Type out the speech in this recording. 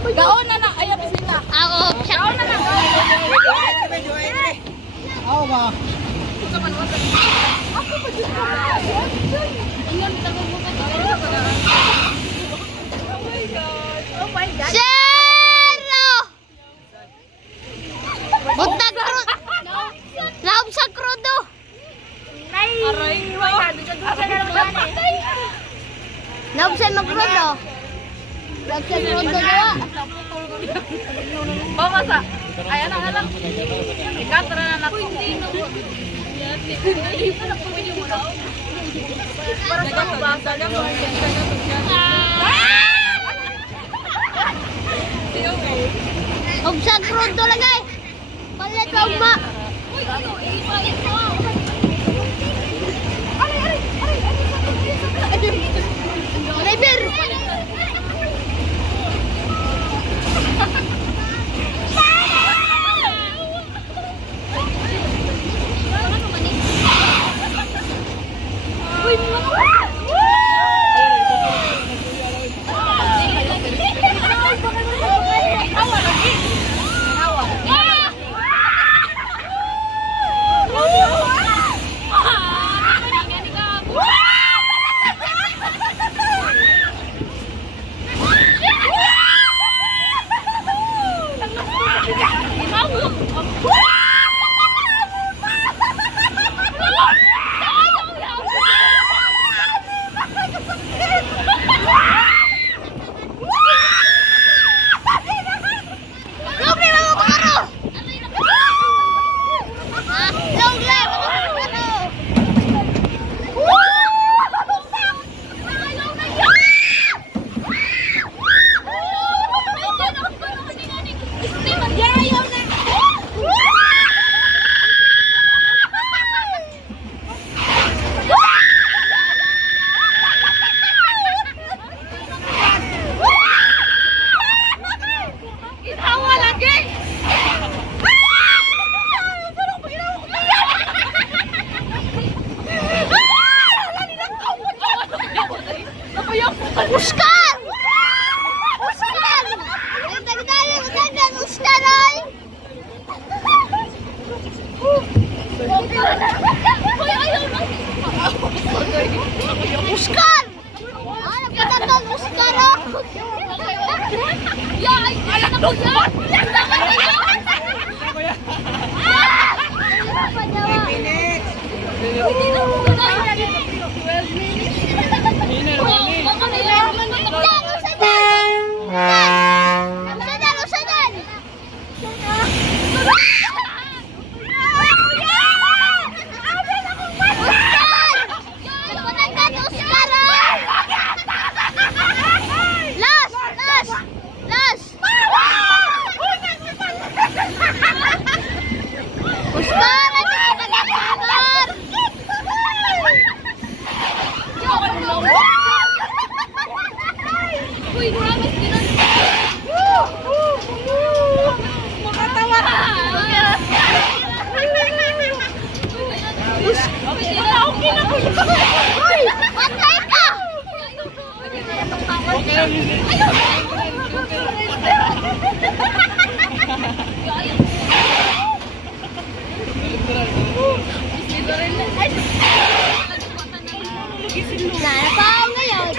Gaon na na. Ayaw sila. Ako, Gaon na na. Ako ba? Ako ba dito? Ayun, tagal mo ka. Oh my God. Zero! Buntag krudo. Laom sa krudo. Aray ko. Laom sa magkrudo. Laom sa krudo gawa. Oh, masa. Ay, anak. Ikatra na natin. Para sa basa na mo. Laom sa krudo lagay. Palit ka ugma. Driver! Oscar! Oscar! Nagdagdagan, Oscar ay! Oscar! Ah, nagpatatan, Oscar ah! Anak ko yan! Nanapaw ngayon.